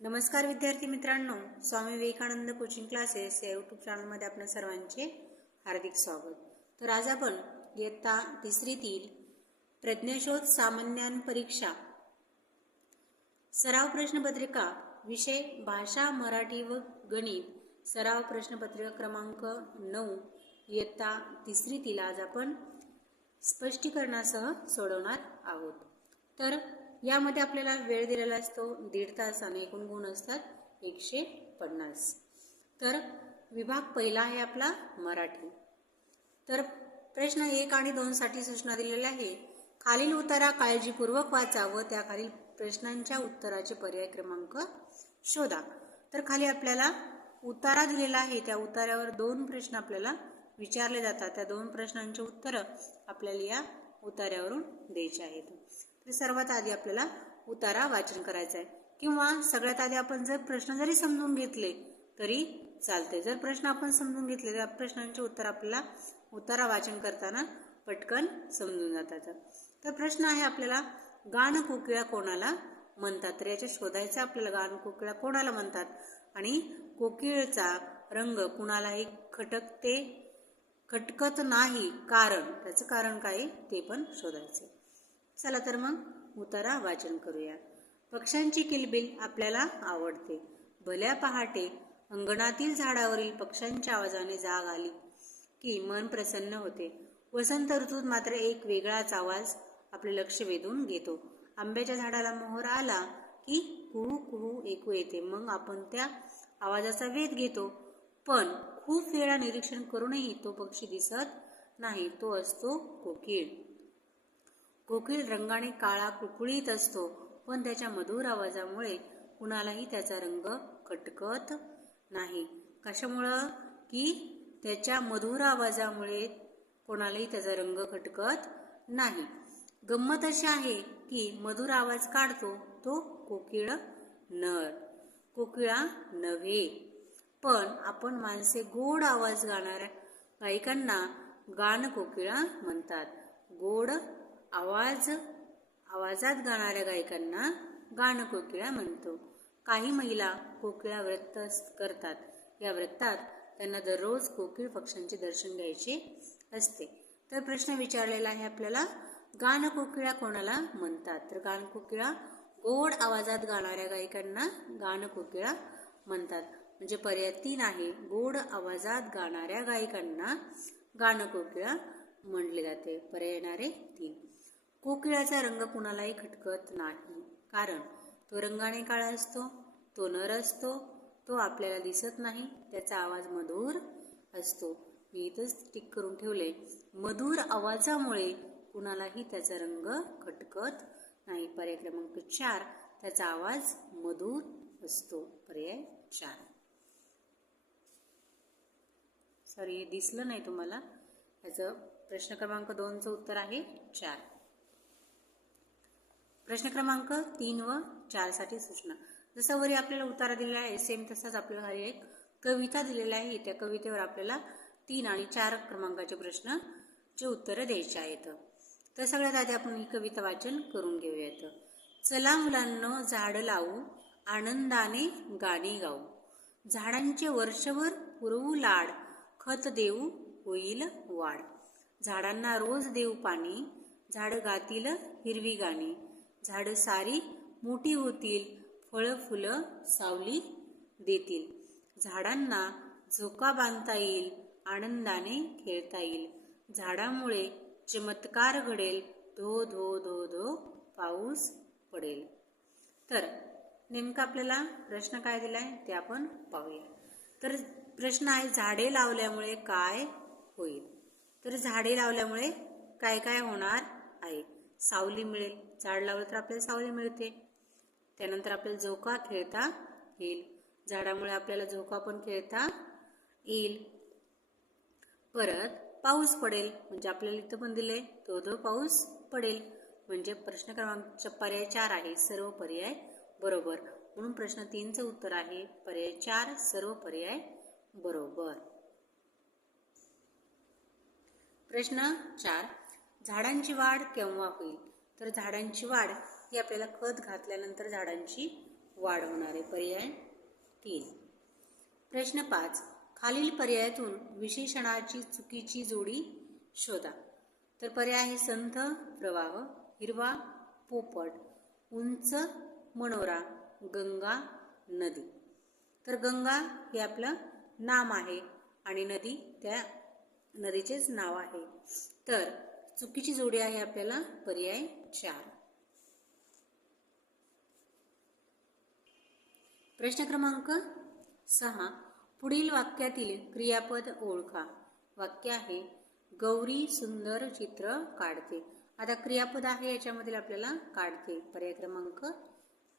नमस्कार विद्यार्थी मित्रांनो, स्वामी विवेकानंद कोचिंग क्लासेस या यूट्यूब चॅनलमध्ये आपल्या सर्वांचे हार्दिक स्वागत. तर आज आपण इयत्ता तिसरीतील प्रज्ञाशोध सामान्यान परीक्षा सराव प्रश्नपत्रिका विषय भाषा मराठी व गणित सराव प्रश्नपत्रिका क्रमांक 9 इयत्ता तिसरीतील आज आपण स्पष्टीकरणासह सोडवणार आहोत. तर यामध्ये आपल्याला वेळ दिलेला असतो 1.5 तास आणि एकूण गुण असतात 150. तर विभाग पहिला आहे आपला मराठी. तर प्रश्न 1 आणि 2 साठी सूचना दिलेल्या आहे. खालील उतारा काळजीपूर्वक वाचा व त्याखालील प्रश्नांच्या उत्तराचे पर्याय क्रमांक शोधा. तर खाली आपल्याला उतारा दिलेला आहे, त्या उतार्यावर 2 प्रश्न आपल्याला विचारले जातात. त्या 2 प्रश्नांची उत्तरं आपल्याला या उतार्यावरून द्यायची आहेत. तर सर्वात आधी आपल्याला उतारा वाचन करायचा आहे, किंवा सगळ्यात आधी आपण जर प्रश्न जरी समजून घेतले तरी चालते. जर प्रश्न आपण समजून घेतले तर प्रश्नांचे उत्तर आपल्याला उतारा वाचन करताना पटकन समजून जातात. तर प्रश्न आहे आपल्याला, गाण कोकिळा कोणाला म्हणतात? तर याचे शोधायचं आपल्याला, गाण कोकिळा कोणाला म्हणतात आणि कोकिळचा रंग कुणालाही खटकत नाही, कारण त्याचं कारण काय ते पण शोधायचं. चला तर मग उतारा वाचन करूया. पक्ष्यांची किलबिल आपल्याला आवडते. भल्या पहाटे अंगणातील झाडावरील पक्ष्यांच्या आवाजाने जाग आली की मन प्रसन्न होते. वसंत ऋतूत मात्र एक वेगळाच आवाज आपले लक्ष वेधून घेतो. आंब्याच्या झाडाला मोहर आला की कुहू कुहू ऐकू येते. मग आपण त्या आवाजाचा वेध घेतो, पण खूप वेळा निरीक्षण करूनही तो पक्षी दिसत नाही. तो असतो कोकिळ. कोकिळ रंगाने काळा कुळकुळीत असतो, पण त्याच्या मधुर आवाजामुळे कुणालाही त्याचा रंग खटकत नाही. कशामुळं? की त्याच्या मधुर आवाजामुळे कोणालाही त्याचा रंग खटकत नाही. गंमत अशी आहे की मधुर आवाज काढतो तो कोकिळ नर, कोकिळा नव्हे. पण आपण माणसे गोड आवाज गाणाऱ्या गायकांना गाण कोकिळा म्हणतात. गोड आवाजात गाणाऱ्या गायकांना गाण कोकिळा म्हणतो. काही महिला कोकिळा व्रत करतात. या व्रतात त्यांना दररोज कोकिळ पक्ष्यांचे दर्शन घ्यायचे असते. तर प्रश्न विचारलेला आहे आपल्याला, गाण कोकिळा कोणाला म्हणतात? तर गाण कोकिळा गोड आवाजात गाणाऱ्या गायकांना गाण कोकिळा म्हणतात. म्हणजे पर्याय 3 आहे, गोड आवाजात गाणाऱ्या गायकांना गाण कोकिळा म्हणले जाते. पर्याय येणारे 3. कोकिळाचा रंग कुणालाही खटकत नाही, कारण तो रंगाने काळा असतो, तो नर असतो, तो आपल्याला दिसत नाही, त्याचा आवाज मधुर असतो. मी इथंच टिक करून ठेवले, मधुर आवाजामुळे कुणालाही त्याचा रंग खटकत नाही. पर्याय क्रमांक 4, त्याचा आवाज मधुर असतो. पर्याय 4. सॉरी, हे दिसलं नाही तुम्हाला. याचं प्रश्न क्रमांक 2चं उत्तर आहे 4. प्रश्न क्रमांक 3 व 4 साठी सूचना. जसं वरी आपल्याला उतारा दिलेला आहे सेम तसाच आपल्याला एक कविता दिलेला आहे. त्या कवितेवर आपल्याला 3 आणि 4 क्रमांकाचे प्रश्नाचे उत्तर द्यायचे आहेत. तर सगळ्यात आधी आपण ही कविता वाचन करून घेऊयात. चला मुलांनो झाड लावू, आनंदाने गाणी गाऊ, झाडांचे वर्षभर पुरवू लाड, खत देऊ होईल वाढ, झाडांना रोज देऊ पाणी, झाड गातील हिरवी गाणी, झाड सारी मोठी होतील, फळ फुलं सावली देतील, झाडांना झोका बांधता येईल, आनंदाने खेळता येईल, झाडामुळे चमत्कार घडेल, धो धो धो धो पाऊस पडेल. तर नेमका आपल्याला प्रश्न काय दिलाय ते आपण पाहूया. तर प्रश्न आहे, झाडे लावल्यामुळे काय होईल? तर झाडे लावल्यामुळे काय काय होणार आहे? सावली मिळेल. झाड लावलं तर आपल्याला सावली मिळते. त्यानंतर आपल्याला झोका खेळता येईल. झाडामुळे आपल्याला झोका पण खेळता येईल. परत पाऊस पडेल, म्हणजे आपल्याला इथं पण दिले तो धो पाऊस पडेल. म्हणजे प्रश्न क्रमांक पर्याय 4 आहे, सर्व पर्याय बरोबर. म्हणून प्रश्न 3चं उत्तर आहे पर्याय 4, सर्व पर्याय बरोबर. प्रश्न 4, झाडांची वाढ केव्हा होईल? तर झाडांची वाढ ही आपल्याला खत घातल्यानंतर झाडांची वाढ होणार आहे. पर्याय 3. प्रश्न 5. खालील पर्यायातून विशेषणाची चुकीची जोडी शोधा. तर पर्याय आहे संथ प्रवाह, हिरवा पोपट, उंच मनोरा, गंगा नदी. तर गंगा हे आपलं नाम आहे आणि नदी त्या नदीचेच नाव आहे. तर चुकीची जोडी आहे आपल्याला पर्याय 4. प्रश्न क्रमांक 6. पुढील वाक्यातील क्रियापद ओळखा. वाक्य आहे गौरी सुंदर चित्र काढते. आता क्रियापद आहे याच्यामध्ये आपल्याला काढते. पर्याय क्रमांक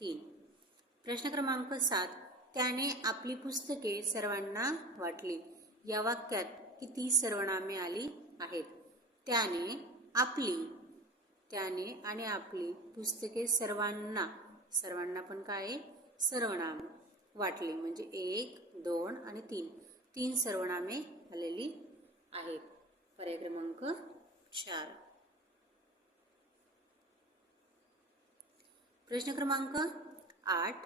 3. प्रश्न क्रमांक 7. त्याने आपली पुस्तके सर्वांना वाटली. या वाक्यात किती सर्वनामे आली आहेत? त्याने आणि आपली पुस्तके सर्वांना पण काय आहे? सर्वनाम. वाटली म्हणजे 1, 2 आणि 3. 3 सर्वनामे आलेली आहेत. पर्याय क्रमांक 4. प्रश्न क्रमांक 8.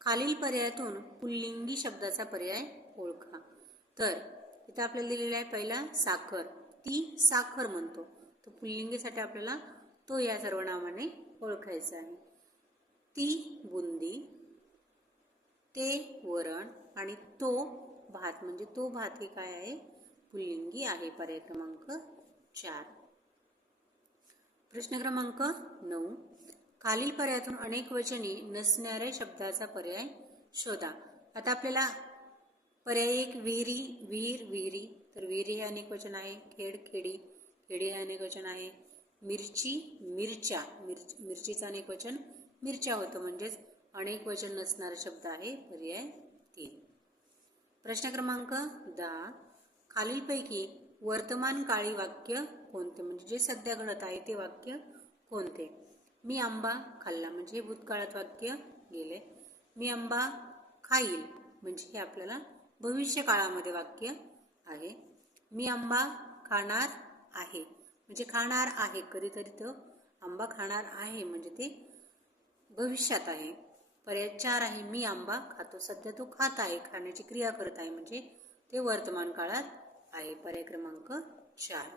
खालील पर्यायातून पुल्लिंगी शब्दाचा पर्याय ओळखा. तर इथं आपल्याला दिलेला आहे पहिला साखर. ती साखर म्हणतो. तो पुल्लिंगीसाठी आपल्याला तो या सर्वनामाने ओळखायचा आहे. ती बुंदी, ते वरण आणि तो भात म्हणजे तो भात हे काय आहे? पुल्लिंगी आहे. पर्याय क्रमांक 4. प्रश्न क्रमांक 9. खालील पर्यायातून अनेक वचनी नसणाऱ्या शब्दाचा पर्याय शोधा. आता आपल्याला पर्याय 1 विहिरी, विहीर, विहिरी. तर विहिरी हे अनेक वचन आहे. खेड, खेडी, खेडी हे अनेक वचन आहे. मिरची, मिरच्या, मिरचीचं अनेक वचन मिरच्या होतं म्हणजेच अनेक वचन नसणारा शब्द आहे. पर्याय 3. प्रश्न क्रमांक 10. खालीलपैकी वर्तमान काळी वाक्य कोणते? म्हणजे जे सध्या घडत आहे ते वाक्य कोणते? मी आंबा खाल्ला म्हणजे हे भूतकाळात वाक्य गेले. मी आंबा खाईल म्हणजे हे आपल्याला भविष्य काळामध्ये वाक्य आहे. मी आंबा खाणार आहे म्हणजे खाणार आहे. कधीतरी तो आंबा खाणार आहे म्हणजे ते भविष्यात आहे. पर्याय 4 आहे मी आंबा खातो. सध्या तो खात आहे, खाण्याची क्रिया करत आहे म्हणजे ते वर्तमान काळात आहे. पर्याय क्रमांक 4.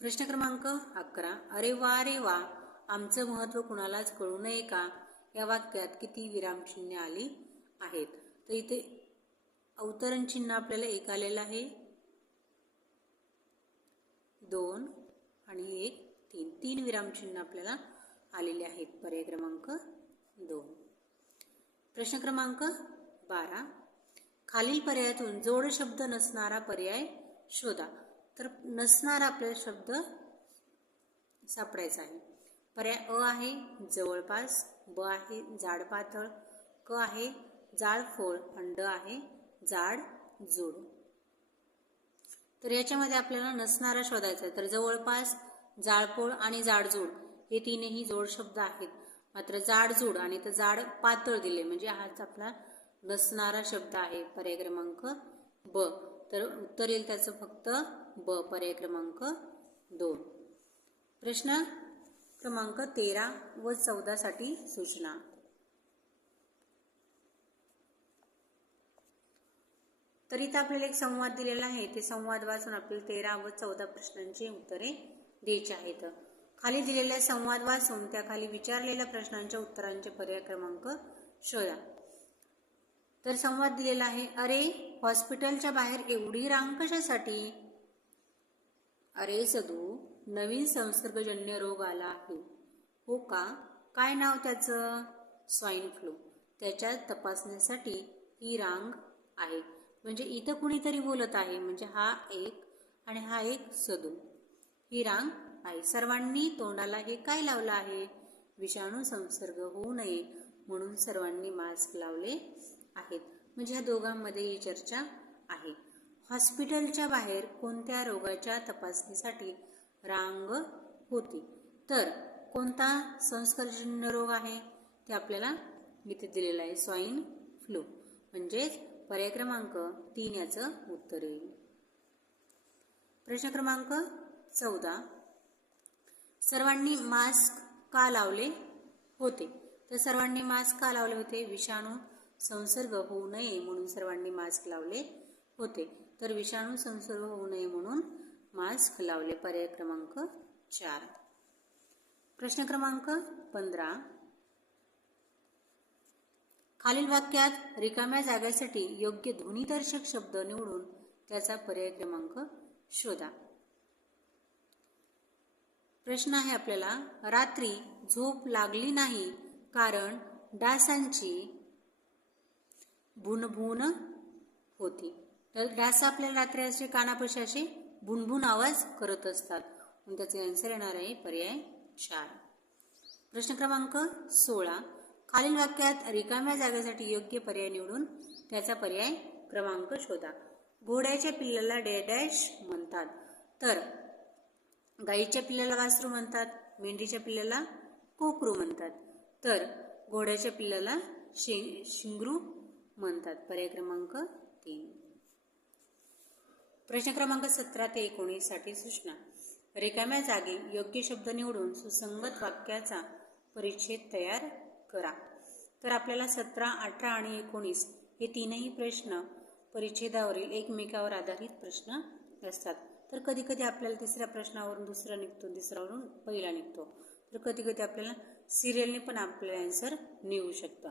प्रश्न क्रमांक 11. अरे वा, आमचं महत्त्व कुणालाच कळू नये का? या वाक्यात किती विरामचिन्हे आली आहेत? तर इथे अवतरण चिन्ह आपल्याला 1 आलेलं आहे, 2 आणि 1, 3. 3 विरामचिन्ह आपल्याला आलेले आहेत. पर्याय क्रमांक 2. प्रश्न क्रमांक 12. खालील पर्यायातून जोड शब्द नसणारा पर्याय शोधा. तर नसणारा आपल्याला शब्द सापडायचा आहे. पर्याय अ आहे जवळपास, ब आहे जाड पातळ, क आहे जाळफोळ आणि ड आहे जाड जोड. तर याच्यामध्ये आपल्याला नसणारा शोधायचा आहे. तर जवळपास, जाळपोळ आणि जाडजोड हे तीनही जोड शब्द आहेत. मात्र जाडजोड आणि तर जाड पातळ दिले म्हणजे हाच आपला नसणारा शब्द आहे. पर्याय क्रमांक ब. तर उत्तर येईल त्याचं फक्त ब. पर्याय क्रमांक 2. प्रश्न क्रमांक 13 व 14 साठी सूचना. तर इथं आपल्याला एक संवाद दिलेला आहे. ते संवाद वाचून आपल्याला 13 व 14 प्रश्नांची उत्तरे द्यायची आहेत. खाली दिलेल्या संवाद वाचून त्याखाली विचारलेल्या प्रश्नांच्या उत्तरांचे पर्याय क्रमांक शोधा. तर संवाद दिलेला आहे. अरे हॉस्पिटलच्या बाहेर एवढी रांग कशासाठी? अरे सदू, नवीन संसर्गजन्य रोग आला आहे. हो का? काय नाव त्याचं? Swine flu. त्याच्या तपासण्यासाठी ही रांग आहे. म्हणजे इथं कुणीतरी बोलत आहे म्हणजे हा एक आणि हा एक सदू. ही रांग आहे. सर्वांनी तोंडाला हे काय लावलं आहे? विषाणू संसर्ग होऊ नये म्हणून सर्वांनी मास्क लावले आहेत. म्हणजे ह्या दोघांमध्ये ही चर्चा आहे. हॉस्पिटलच्या बाहेर कोणत्या रोगाच्या तपासणीसाठी रांग होती? तर कोणता संसर्गजन्य रोग आहे ते आपल्याला इथे दिलेला आहे, स्वाईन फ्लू. म्हणजेच पर्याय क्रमांक 3 याचं उत्तर येईल. प्रश्न क्रमांक 14. सर्वांनी मास्क का लावले होते? तर सर्वांनी मास्क का लावले होते? विषाणू संसर्ग होऊ नये म्हणून सर्वांनी मास्क लावले होते. तर विषाणू संसर्ग होऊ नये म्हणून मास्क लावले. पर्याय क्रमांक 4. प्रश्न क्रमांक 15. खालील वाक्यात रिकाम्या जागेसाठी योग्य ध्वनिदर्शक शब्द निवडून त्याचा पर्याय क्रमांक शोधा. प्रश्न आहे आपल्याला, रात्री झोप लागली नाही कारण डासांची भुणभुण होती. तर डास आपल्याला रात्री असे कानापाशी असे भुणभुण आवाज करत असतात. म्हणून त्याचे आन्सर येणार आहे पर्याय 4. प्रश्न क्रमांक 16. खालील वाक्यात रिकाम्या जागेसाठी योग्य पर्याय निवडून त्याचा पर्याय क्रमांक शोधा. घोड्याच्या पिल्लाला डॅश म्हणतात. तर गाईच्या पिल्लाला वासरू म्हणतात, मेंढीच्या पिल्लाला कोकरू म्हणतात. तर घोड्याच्या पिल्लाला शिंगरू म्हणतात. पर्याय क्रमांक 3. प्रश्न क्रमांक 17 ते 19 साठी सूचना. रिकाम्या जागी योग्य शब्द निवडून सुसंगत वाक्याचा परिच्छेद तयार करा. तर आपल्याला 17, 18 आणि 19 हे तीनही प्रश्न परिच्छेदावरील एकमेकावर आधारित प्रश्न असतात. तर कधी कधी आपल्याला तिसऱ्या प्रश्नावरून दुसरा निघतो, दुसऱ्यावरून पहिला निघतो. तर कधी कधी आपल्याला सिरियलने पण आपल्याला आन्सर निघू शकतं.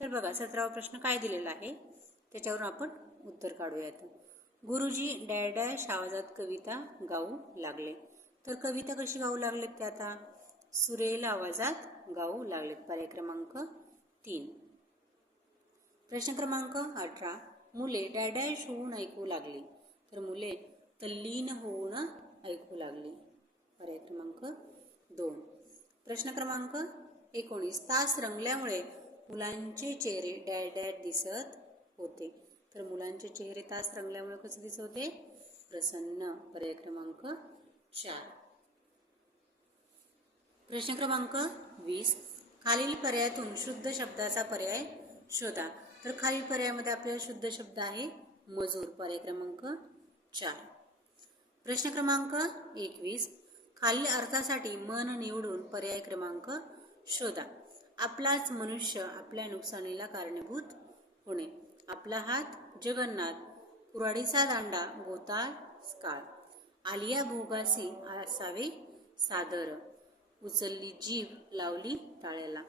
तर बघा 17वा प्रश्न काय दिलेला आहे त्याच्यावरून आपण उत्तर काढूयात. गुरुजी डॅश आवाजात कविता गाऊ लागले. तर कविता कशी गाऊ लागलेत ते आता सुरेल आवाजात गाऊ लागलेत. पर्याय क्रमांक 3. प्रश्न क्रमांक 18. मुले डॅश होऊन ऐकू लागली. तर मुले तल्लीन होऊन ऐकू लागली. पर्याय क्रमांक 2. प्रश्न क्रमांक 19. तास रंगल्यामुळे मुलांचे चेहरे डॅश दिसत होते. तर मुलांचे चेहरे तास रंगल्यामुळे कसे दिसत होते? प्रसन्न. पर्याय क्रमांक 4. प्रश्न क्रमांक 20. खालील पर्यायातून शुद्ध शब्दाचा पर्याय शोधा. तर खालील पर्यायामध्ये आपल्याला शुद्ध शब्द आहे मजूर. पर्याय क्रमांक 4. प्रश्न क्रमांक 21. खालील अर्थासाठी मन निवडून पर्याय क्रमांक शोधा. आपलाच मनुष्य आपल्या नुकसानीला कारणीभूत होणे. आपला हात जगन्नाथ, कुऱ्हाडीचा दांडा गोतास काळ, आलिया भोगासी असावे सादर, उचलली जीभ लावली टाळ्याला.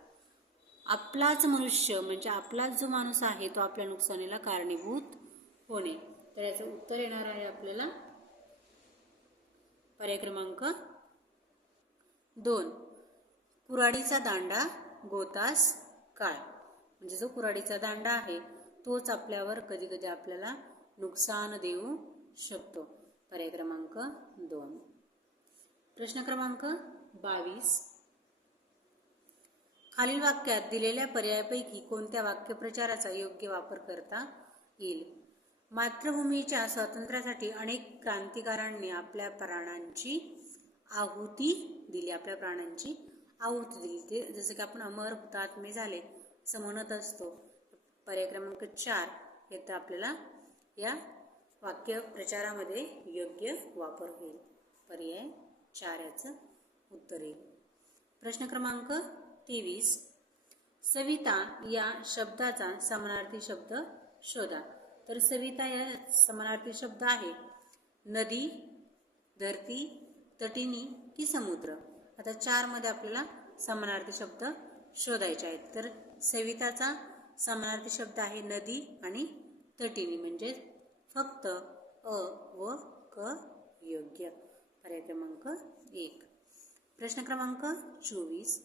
आपलाच मनुष्य म्हणजे आपलाच जो माणूस आहे तो आपल्या नुकसानीला कारणीभूत होणे. तर याचं उत्तर येणार आहे आपल्याला पर्याय क्रमांक 2. कुऱ्हाडीचा दांडा गोतास काळ. म्हणजे जो कुऱ्हाडीचा दांडा आहे तोच आपल्यावर कधी कधी आपल्याला नुकसान देऊ शकतो. पर्याय क्रमांक 2. प्रश्न क्रमांक 22. खालील वाक्यात दिलेल्या पर्यायापैकी कोणत्या वाक्यप्रचाराचा योग्य वापर करता येईल? मातृभूमीच्या स्वातंत्र्यासाठी अनेक क्रांतिकारांनी आपल्या प्राणांची आहुती दिली. आपल्या प्राणांची आहुती दिली. ते जसं की आपण अमर हुतात्मे झाले असं म्हणत असतो. पर्याय क्रमांक 4 हे तर आपल्याला या वाक्यप्रचारामध्ये योग्य वापर होईल. पर्याय 4 याचं उत्तर येईल. प्रश्न क्रमांक 23. सविता या शब्दाचा समानार्थी शब्द शोधा. तर सविता या समानार्थी शब्द आहे नदी, धरती, तटिनी की समुद्र. आता 4 मध्ये आपल्याला समानार्थी शब्द शोधायचे आहेत. तर सविताचा समानार्थी शब्द आहे नदी आणि तटिनी. म्हणजे फक्त अ व क योग्य. पर्याय क्रमांक 1. प्रश्न क्रमांक 24.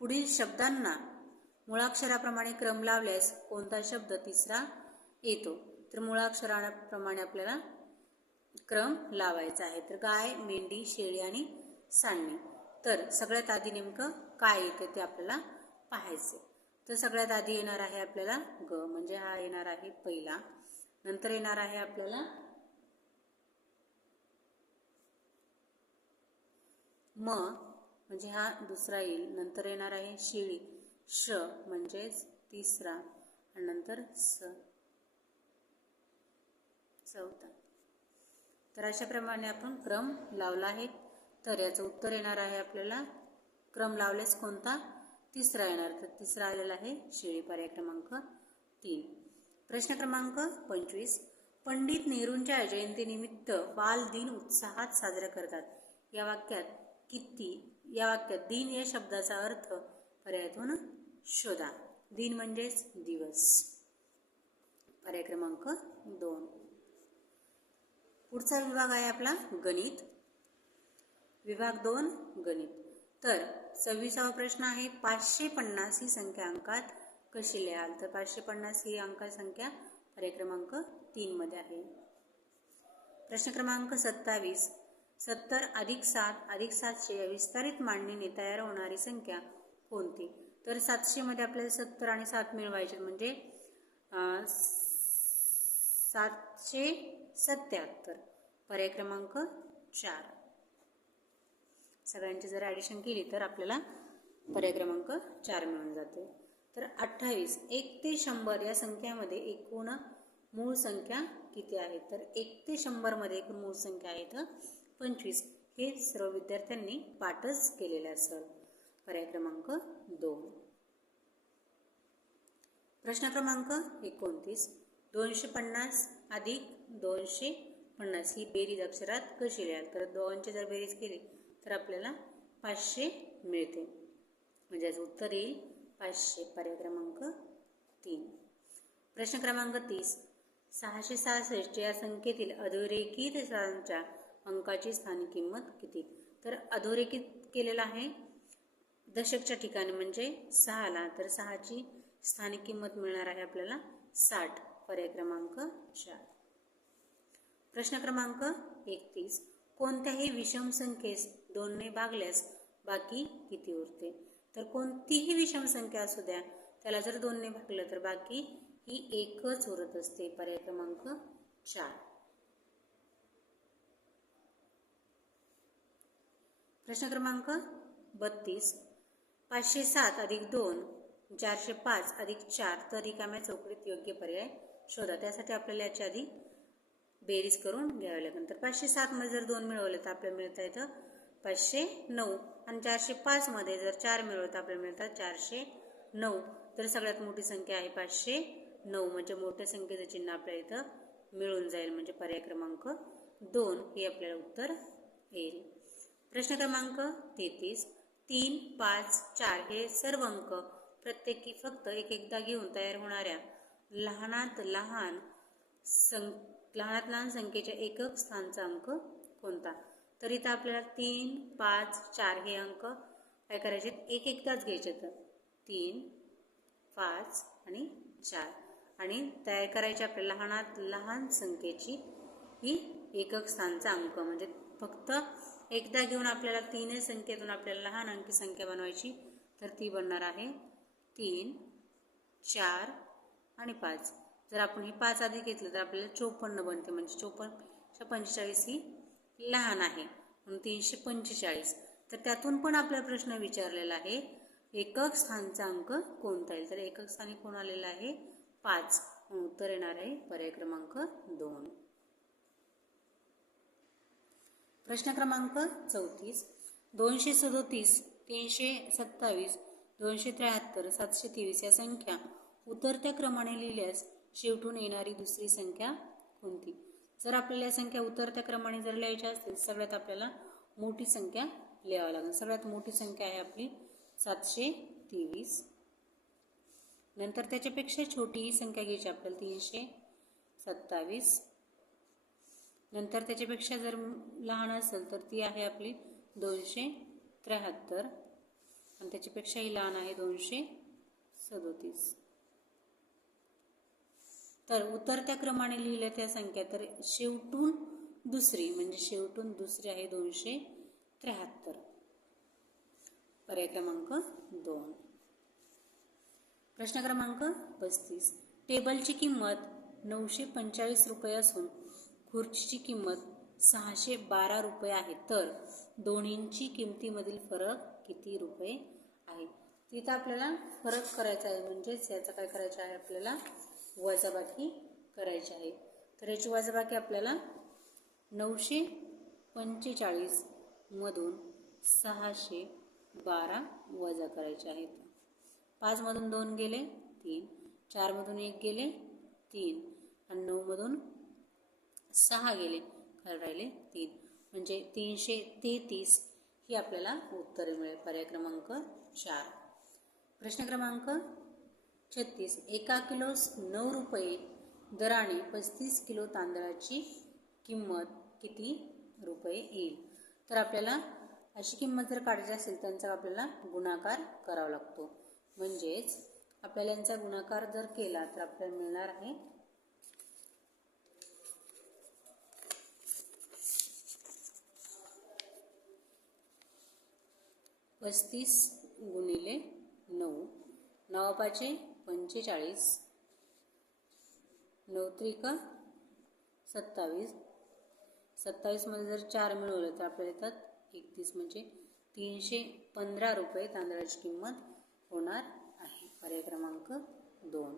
पुढील शब्दांना मुळाक्षराप्रमाणे क्रम लावल्यास कोणता शब्द तिसरा येतो? तर मुळाक्षराप्रमाणे आपल्याला क्रम लावायचा आहे. तर गाय, मेंढी, शेळी आणि सांडणी. तर सगळ्यात आधी नेमकं काय येतं ते आपल्याला पाहायचे. तर सगळ्यात आधी येणार आहे आपल्याला ग म्हणजे हा येणार आहे पहिला. नंतर येणार आहे आपल्याला म म्हणजे हा दुसरा येईल. नंतर येणार आहे शेळी, श म्हणजेच तिसरा आणि नंतर स चौथा. तर अशा प्रमाणे आपण क्रम लावला आहे. तर याचं उत्तर येणार आहे आपल्याला क्रम लावल्यास कोणता तिसरा येणार, तर तिसरा आलेला आहे शेळी, पर्याय क्रमांक 3. प्रश्न क्रमांक 25. पंडित नेहरूंच्या जयंतीनिमित्त बाल दिन उत्साहात साजरा करतात. या वाक्यात दिन या शब्दाचा अर्थ पर्यायातून शोधा. दिन म्हणजेच दिवस, पर्याय क्रमांक 2. पुढचा विभाग आहे आपला गणित, विभाग 2 गणित. तर 26वा प्रश्न आहे 550 ही संख्या अंकात कशी लिहाल, तर 550 ही अंकात संख्या पर्याय क्रमांक 3 मध्ये आहे. प्रश्न क्रमांक 27. 70 अधिक 7 अधिक 700 या विस्तारित मांडणीने तयार होणारी संख्या कोणती, तर 700 मध्ये आपल्याला 70 आणि 7 मिळवायचे म्हणजे 777, पर्याय क्रमांक 4. सगळ्यांची जर ॲडिशन केली तर आपल्याला पर्याय क्रमांक 4 मिळून जाते. तर 28. 1 ते 100 या संख्यामध्ये एकूण मूळ संख्या किती आहेत, तर 1 ते 100 मध्ये एकूण मूळ संख्या आहेत 25. हे सर्व विद्यार्थ्यांनी पाठच केलेले असेल, पर्याय क्रमांक 2. प्रश्न क्रमांक 29. 250 अधिक 250 ही बेरीज अक्षरात कशी लिहाल, तर दोघांची जर बेरीज केली तर आपल्याला 500 मिळते, म्हणजे उत्तर येईल 500, पर्याय क्रमांक 3. प्रश्न क्रमांक 30. 666 या संख्येतील अधोरेखित स्थानांच्या अंकाची स्थानिक किंमत किती, तर अधोरेखित केलेला आहे दशकच्या ठिकाणी म्हणजे 6ला, तर 6ची स्थानिक किंमत मिळणार आहे आपल्याला 60, पर्याय क्रमांक 4. प्रश्न क्रमांक 31. कोणत्याही विषम संख्येस 2 ने भागल्यास बाकी किती उरते, तर कोणतीही विषम संख्या असू द्या त्याला जर 2 ने भागलं तर बाकी ही एकच उरत असते, पर्याय क्रमांक 4. प्रश्न क्रमांक 32. 507 अधिक 2 405 अधिक 4 तर रिकाम्या चौकटीत योग्य पर्याय शोधा. त्यासाठी आपल्याला याच्या आधी बेरीज करून घ्यावी लागेल. तर 507 मध्ये जर 2 मिळवले तर आपल्याला मिळतं येतं 509 आणि 405 मध्ये जर 4 मिळवले तर आपल्याला मिळतात 409. तर सगळ्यात मोठी संख्या आहे 509, म्हणजे मोठ्या संख्येचं चिन्ह आपल्याला इथं मिळून जाईल, म्हणजे पर्याय क्रमांक 2 हे आपल्याला उत्तर येईल. प्रश्न क्रमांक 33. 3, 5, 4 हे सर्व अंक प्रत्येकी फक्त एकदा घेऊन तयार होणाऱ्या लहानात लहान संख्येच्या एकक स्थानचा अंक कोणता, तर इथं आपल्याला 3, 5, 4 हे अंक काय करायचे, एकदाच घ्यायचे. तर 3, 5 आणि 4 आणि तयार करायचे आपल्याला लहानात लहान संख्येची ही एकक स्थानचा अंक, म्हणजे फक्त एकदा घेऊन आपल्याला 3 संख्येतून आपल्याला लहान अंकी संख्या बनवायची, तर ती बनणार आहे 3, 4 आणि 5. जर आपण हे 5 आधी घेतलं तर आपल्याला 54 बनते, म्हणजे 45 ही लहान आहे म्हणून 345. तर त्यातून पण आपला प्रश्न विचारलेला आहे एकक स्थानचा अंक कोणता येईल, तर एकक स्थानी कोण आलेला आहे 5, उत्तर येणार आहे पर्याय क्रमांक 2. प्रश्न क्रमांक 34. 237, 327, 273, 723 या संख्या उतरत्या क्रमाने लिहिल्यास शेवटून येणारी दुसरी संख्या कोणती. जर आपल्याला या संख्या उतरत्या क्रमाने जर लिहायच्या असतील सगळ्यात आपल्याला मोठी संख्या लिहावी लागेल. सगळ्यात मोठी संख्या आहे आपली 723. नंतर त्याच्यापेक्षा छोटी ही संख्या घ्यायची आपल्याला 327. नंतर त्याच्यापेक्षा जर लहान असेल तर ती आहे आपली 273 आणि त्याच्यापेक्षाही लहान आहे 237. तर उतरत्या क्रमाने लिहिल्या त्या संख्या, तर शेवटून दुसरी म्हणजे शेवटून दुसरी आहे 273, पर्याय क्रमांक 2. प्रश्न क्रमांक 35. टेबलची किंमत 945 रुपये असून खुर्चीची किंमत 612 रुपये आहे, तर दोन्हींची किमतीमधील फरक किती रुपये आहे. तिथं आपल्याला फरक करायचा आहे, म्हणजेच याचा काय करायचं आहे आपल्याला वजाबाकी करायची आहे. तर याची वजाबाकी आपल्याला 945 मधून 12 वजा करायचे आहेत. 5 मधून 2 गेले 3, 4 मधून 1 गेले 3 आणि 9 मधून 6 गेले, खाली राहिले 3, म्हणजे 333 ही आपल्याला उत्तरे मिळेल. पर्याय क्रमांक 4. प्रश्न क्रमांक 36. 1 किलोस 9 रुपये दराने 35 किलो तांदळाची किंमत किती रुपये येईल? तर आपल्याला अशी किंमत जर काढायची असेल त्यांचा आपल्याला गुणाकार करावा लागतो. म्हणजेच आपल्याला यांचा गुणाकार जर केला तर आपल्याला मिळणार आहे 35 गुणिले 9, 9 पाचे 45, 9 त्रिक 27, 27 मध्ये जर 4 मिळवलं तर आपल्याला येतात 31, म्हणजे 315 रुपये तांदळाची किंमत होणार आहे. पर्याय क्रमांक 2.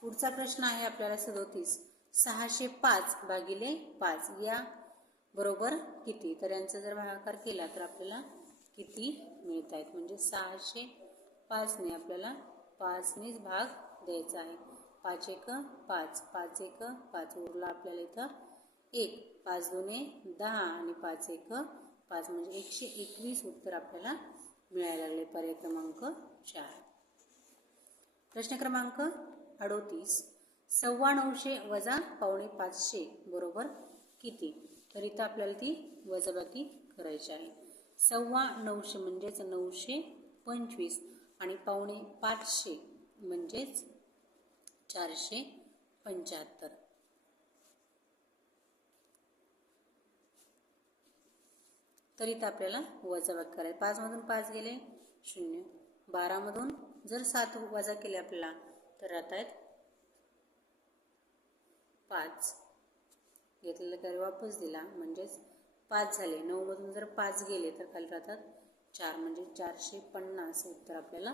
पुढचा प्रश्न आहे आपल्याला 37. 605 भागिले 5 या बरोबर किती? तर यांचा जर भागाकार केला तर आपल्याला किती मिळत आहेत? म्हणजे 605ने आपल्याला 5नेच भाग द्यायचा आहे. 5 एक 5, 5 एक 5, उरला आपल्याला इथं 1, 5 दोने 10 आणि 5 एक 5, म्हणजे 121 उत्तर आपल्याला मिळायला लागले. पर्याय क्रमांक 4. प्रश्न क्रमांक 38. 950 वजा 550 बरोबर किती? तर इथं आपल्याला ती वजाबाकी करायची आहे. 950 म्हणजेच 925 आणि 550 म्हणजेच 475. तर इथं आपल्याला वजाबाकी करायची. 5 मधून 5 गेले 0, 12 मधून जर 7 वजा केले आपल्याला तर राहतात 5, घेतलेलं कार्य वापस दिला म्हणजेच 5 झाले. 9 मधून जर 5 गेले तर खाली राहतात 4, म्हणजे 450 उत्तर आपल्याला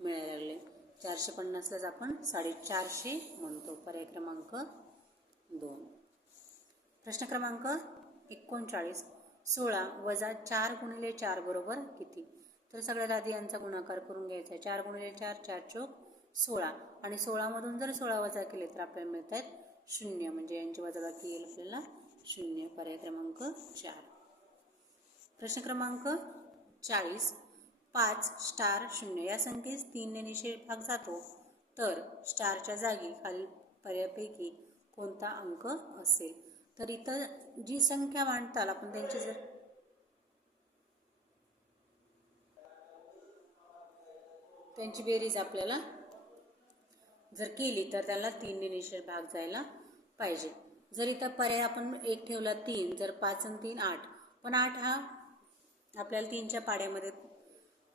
मिळायला लागले. 450लाच आपण 450 म्हणतो. पर्याय क्रमांक 2. प्रश्न क्रमांक 39. 16 वजा 4 गुणिले 4 बरोबर किती? तर सगळ्यात आधी यांचा गुणाकार करून घ्यायचा आहे. 4 गुणिले 4, 4 चोक 16 आणि 16 मधून जर 16 वजा केले तर आपल्याला मिळत आहेत 0, म्हणजे यांची वजाबाकी येईल आपल्याला 0. पर्याय क्रमांक 4. प्रश्न क्रमांक 40. 5 स्टार 0 या संख्येस 3ने निषेध भाग जातो तर स्टारच्या जागी खालील पर्यायापैकी कोणता अंक असेल? तर इथं जी संख्या मांडताल आपण त्यांची बेरीज आपल्याला जर केली तर त्याला 3ने निषेध भाग जायला पाहिजे. जर इथं पर्याय आपण 1 ठेवला 3, जर 5 आणि 3 8, पण 8 हा आपल्याला 3च्या पाड्यामध्ये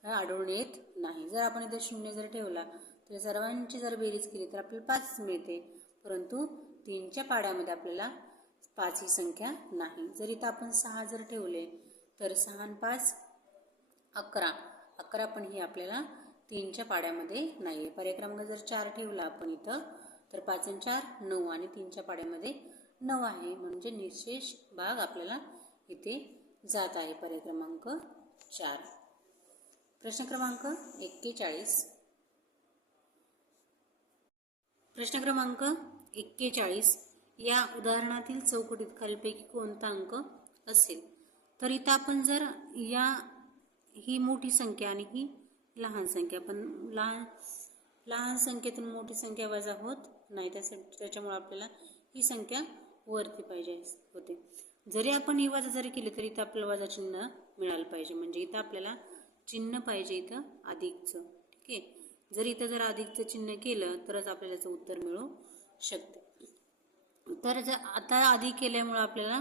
आढळून येत नाही. जर आपण इथे 0 जर ठेवला तर सर्वांची जर बेरीज केली तर आपल्याला 5 मिळते, परंतु 3च्या पाड्यामध्ये आपल्याला 5 ही संख्या नाही. जर इथं आपण 6 जर ठेवले तर 6 आणि 5 11, 11 पण ही आपल्याला 3च्या पाड्यामध्ये नाही आहे. पर्याय क्रमांक जर 4 ठेवला आपण इथं तर 5 आणि 4 9 आणि 3च्या पाड्यामध्ये 9 आहे, म्हणजे निशेष भाग आपल्याला इथे जात आहे. पर्याय क्रमांक 4. प्रश्न क्रमांक 41. प्रश्न क्रमांक 41. या उदाहरणातील चौकटीत खालीलपैकी कोणता अंक असेल? तर इथं आपण जर ही मोठी संख्या आणि ही लहान संख्या, पण लहान संख्येतून मोठी संख्या वजा होत नाही, त्याच्यामुळे आपल्याला ही संख्या वरती पाहिजे होते. जरी आपण ही वजा जरी केली तरी इथं आपल्याला वजा चिन्ह मिळालं पाहिजे, म्हणजे इथं आपल्याला चिन्ह पाहिजे इथं अधिकचं. ठीक आहे, जर इथं जर अधिकचं चिन्ह केलं तरच आपल्याला याचं उत्तर मिळू शकते. तर जर आता अधिक केल्यामुळे आपल्याला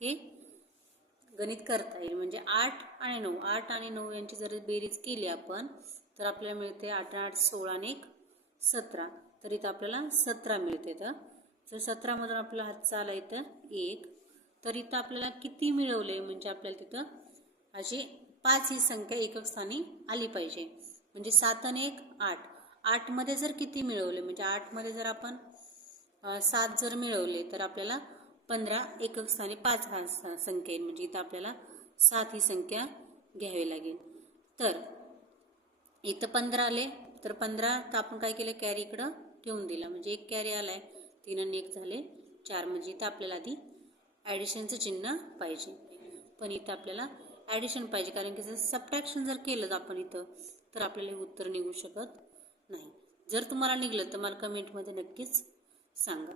हे गणित करता येईल. म्हणजे 8 आणि 9, 8 आणि 9 यांची जर बेरीज केली आपण तर आपल्याला मिळते 8 8 16 आणि 1 17, तर इथं आपल्याला 17 मिळते. तर 17 मधून आपल्याला हातचा आला इथं 1, तर इथं आपल्याला किती मिळवले, म्हणजे आपल्याला तिथं अशी 5 ही संख्या एकक स्थानी आली पाहिजे. म्हणजे 7 आणि 1 8, 8 मध्ये जर किती मिळवले, म्हणजे 8 मध्ये जर आपण 7 जर मिळवले तर आपल्याला 15 एकक स्थानी 5 हा संख्या येईल, म्हणजे इथं आपल्याला 7 ही संख्या घ्यावे लागेल. तर इथं 15 आले, तर 15 तर आपण काय केलं, कॅरी इकडं ठेवून दिला, म्हणजे एक कॅरी आलाय, 3 आणि 1 झाले 4, म्हणजे इथं आपल्याला आधी ॲडिशनचं चिन्ह पाहिजे. पण इथं आपल्याला ॲडिशन पाहिजे, कारण की जर सबट्रॅक्शन जर केलं आपण इथं तर आपल्याला हे उत्तर निघू शकत नाही. जर तुम्हाला निघलं तर मला कमेंटमध्ये नक्कीच सांगा.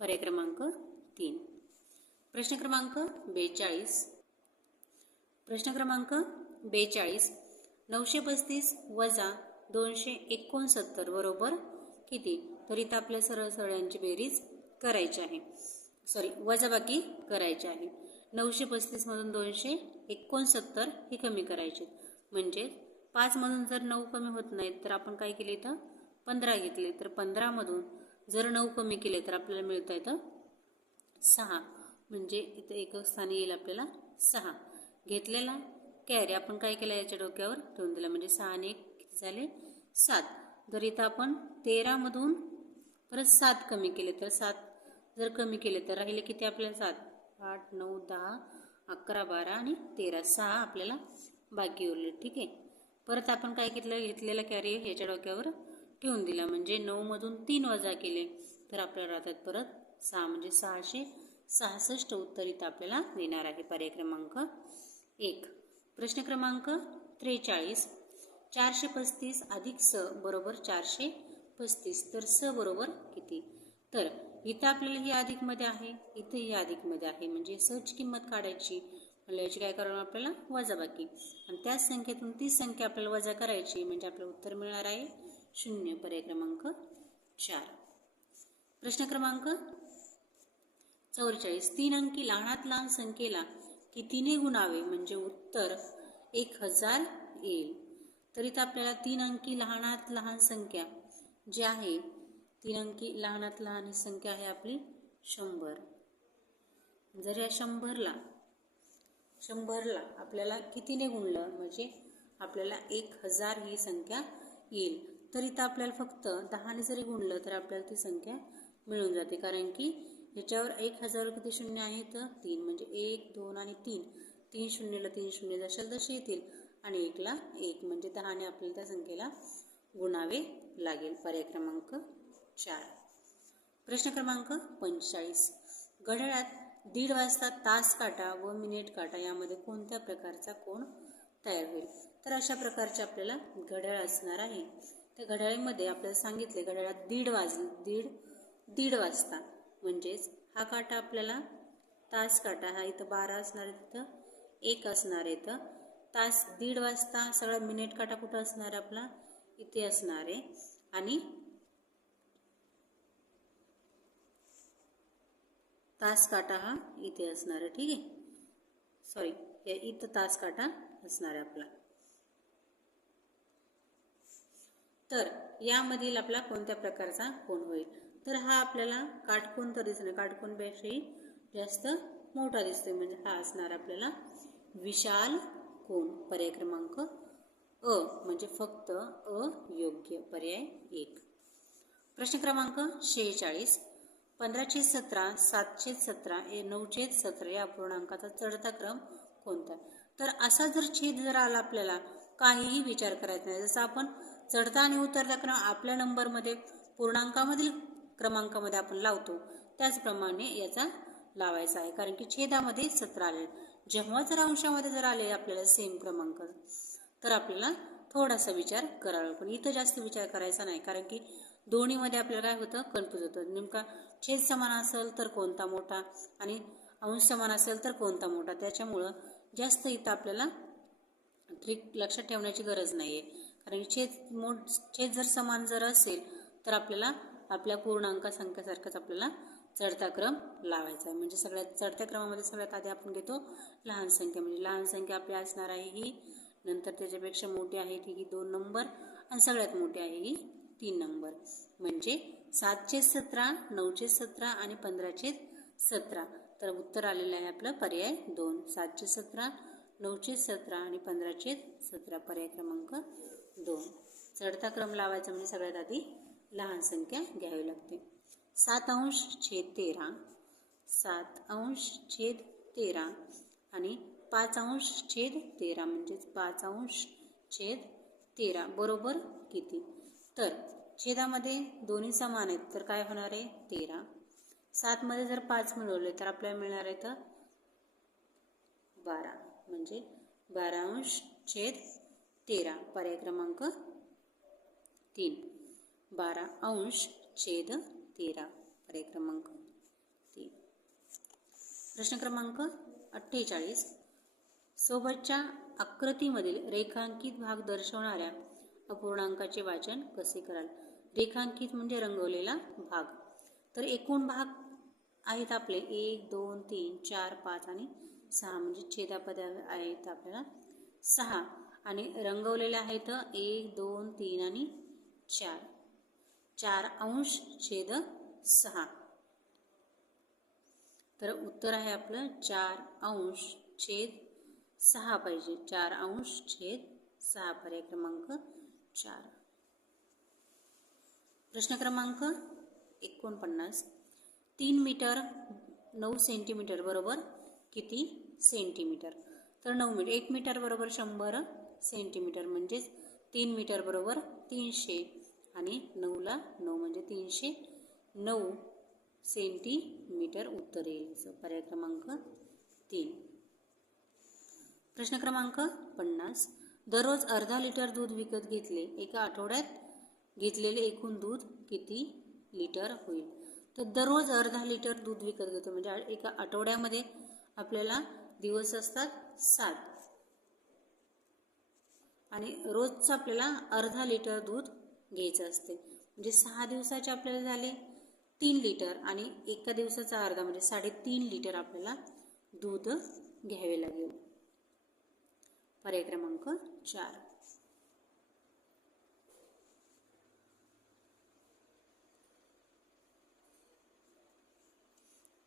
पर्याय क्रमांक 3. प्रश्न क्रमांक 42. प्रश्न क्रमांक 42. 935 वजा 269 बरोबर किती? तर इथं आपल्या सरळ सरळ्यांची बेरीज करायची आहे, वजाबाकी करायची आहे. 935 मधून 269 हे कमी करायचे, म्हणजे 5 मधून जर 9 कमी होत नाहीत तर आपण काय केले, इथं 15 घेतले, तर 15 मधून जर 9 कमी केले तर आपल्याला मिळतं इथं 6, म्हणजे इथं एक स्थानी येईल आपल्याला 6. घेतलेला कॅरी आपण काय केलं, याच्या डोक्यावर ठेवून दिला, म्हणजे 6 आणि 1 किती झाले 7. जर इथं आपण 13 मधून परत 7 कमी केले, तर 7 जर कमी केले तर राहिले किती आपल्याला 7, 8, 9, 10, 11, 12 आणि 13, 6 आपल्याला बाकी उरले. ठीक आहे. परत आपण काय घेतलेला कॅरी याच्या डोक्यावर ठेवून दिला, म्हणजे 9 मधून 3 वजा केले तर आपल्याला राहतात परत 6, म्हणजे 666 उत्तर इथं आपल्याला देणार आहे. पर्याय क्रमांक 1. प्रश्न क्रमांक 43. 435 अधिक स बरोबर 435, तर स बरोबर किती? तर इथं आपल्याला ही अधिकमध्ये आहे, इथं ही अधिकमध्ये आहे, म्हणजे सची किंमत काढायची म्हणजे याची काय करावं आपल्याला, वजाबाकी, आणि त्याच संख्येतून ती संख्या आपल्याला वजा करायची, म्हणजे आपलं उत्तर मिळणार आहे 0. पर्याय क्रमांक 4. प्रश्न क्रमांक 44. 3 अंकी लहानात लहान संख्येला कितीने गुणावे म्हणजे उत्तर 1000 येईल? तर इथं आपल्याला 3 अंकी लहानात लहान संख्या जी आहे, 3 अंकी लहानात लहान ही संख्या आहे आपली 100. जर या 100ला आपल्याला कितीने गुणलं म्हणजे आपल्याला 1000 ही संख्या येईल. तर इथं आपल्याला फक्त 10ने जरी गुणलं तर आपल्याला ती संख्या मिळून जाते, कारण की ह्याच्यावर 1000 किती शून्य आहे तर 3, म्हणजे 1, 2 आणि 3, 3 शून्यला 3 शून्य जशाल तसे येतील, आणि 1ला 1, म्हणजे 10ने आपल्याला त्या संख्येला गुणावे लागेल. पर्याय क्रमांक 4. प्रश्न क्रमांक 45. घड्याळात 1:30 वाजता तास काटा व मिनिट काटा यामध्ये कोणत्या प्रकारचा कोन तयार होईल? तर अशा प्रकारचे आपल्याला घड्याळ असणार आहे. त्या घड्याळामध्ये आपल्याला सांगितले घड्याळात 1:30 वाजता, म्हणजेच हा काटा आपल्याला तास काटा हा इथं 12 असणार आहे, तिथं 1 असणार आहे. इथं तास 1:30 वाजता सगळा मिनिट काटा कुठं असणार आहे आपला, इथे असणार आहे, आणि तास काटा हा इथे असणार आहे. ठीक आहे, इथं तास काटा असणार आहे आपला. तर यामधील आपला कोणत्या प्रकारचा कोन होईल? तर हा आपल्याला काटकोन तर दिसत नाही, काटकोनपेक्षाही जास्त मोठा दिसतोय, म्हणजे हा असणार आपल्याला विशाल कोन. पर्याय क्रमांक अ, म्हणजे फक्त अ योग्य. पर्याय 1. प्रश्न क्रमांक 46. 15/17, 7/17, 9/17 या अपूर्णांकाचा चढता क्रम कोणता? तर असा जर छेद जर आला आपल्याला काहीही विचार करायचा नाही, जसं आपण चढता आणि उतरता क्रम आपल्या नंबरमध्ये पूर्णांकामधील क्रमांकामध्ये आपण लावतो त्याचप्रमाणे याचा लावायचा आहे, कारण की छेदामध्ये 17 आले. जेव्हा जर अंशामध्ये जर आले आपल्याला सेम क्रमांक तर आपल्याला थोडासा विचार करावा, पण इथं जास्त विचार करायचा नाही, कारण की दोन्हीमध्ये आपल्याला काय होतं, कन्फ्यूज होतं. नेमका छेद समान असेल तर कोणता मोठा आणि अंश समान असेल तर कोणता मोठा, त्याच्यामुळं जास्त इथं आपल्याला ट्रिक लक्षात ठेवण्याची गरज नाही आहे, कारण छेद जर समान जर असेल तर आपल्याला आपल्या पूर्णांक संख्येसारखाच आपल्याला चढता क्रम लावायचा आहे. म्हणजे सगळ्यात चढत्या क्रमामध्ये सगळ्यात आधी आपण घेतो लहान संख्या, म्हणजे लहान संख्या आपली असणार आहे ही, नंतर त्याच्यापेक्षा मोठी आहे ती ही 2 नंबर, आणि सगळ्यात मोठी आहे ही 3 नंबर, म्हणजे 7/17, 9/17 आणि 15/17. तर उत्तर आलेलं आहे आपलं पर्याय 2. 7/17, 9/17 आणि 15/17. पर्याय क्रमांक 2. चढता क्रम लावायचा म्हणजे सगळ्यात आधी लहान संख्या घ्यावी लागते. 7/13, 7/13 आणि 5/13 म्हणजेच 5/13 बरोबर किती? तर छेदामध्ये दोन्ही समान आहेत तर काय होणार आहे 13. 7 मध्ये जर 5 मिळवले तर आपल्याला मिळणार आहे तर 12 म्हणजे 12/13 पर्याय क्रमांक 3. 12/13 पर्याय क्रमांक 3. प्रश्न क्रमांक 48. सोबतच्या आकृतीमधील रेखांकित भाग दर्शवणाऱ्या अपूर्णांकाचे वाचन कसे कराल? रेखांकित म्हणजे रंगवलेला भाग. तर एकूण भाग आहेत आपले 1 2 3 4 5 आणि 6 म्हणजे छेदापदे आहेत आपल्याला 6 आणि रंगवलेले आहेत 1 2 3 आणि 4. 4/6. तर उत्तर आहे आपलं 4/6 पाहिजे. 4/6 पर्याय क्रमांक 4. प्रश्न क्रमांक 49. 3 मीटर 9 सेंटीमीटर बरोबर किती सेंटीमीटर? तर 9 मीटर 1 मीटर बरोबर 100 सेंटीमीटर म्हणजेच 3 मीटर बरोबर 300 आणि 9ला 9 म्हणजे 309 सेंटीमीटर उत्तर येईल. पर्याय क्रमांक 3. प्रश्न क्रमांक 50. दररोज अर्धा लिटर दूध विकत घेतले. एका आठवड्यात घेतलेले एकूण दूध किती लिटर होईल? तर दररोज अर्धा लिटर दूध विकत घेतो म्हणजे एका आठवड्यामध्ये आपल्याला दिवस असतात 7 आणि रोजचं आपल्याला अर्धा लिटर दूध घ्यायचं असते म्हणजे 6 दिवसाचे आपल्याला झाले 3 लिटर आणि एका दिवसाचा अर्धा म्हणजे 3.5 लिटर आपल्याला दूध घ्यावे लागेल. पर्याय क्रमांक 4.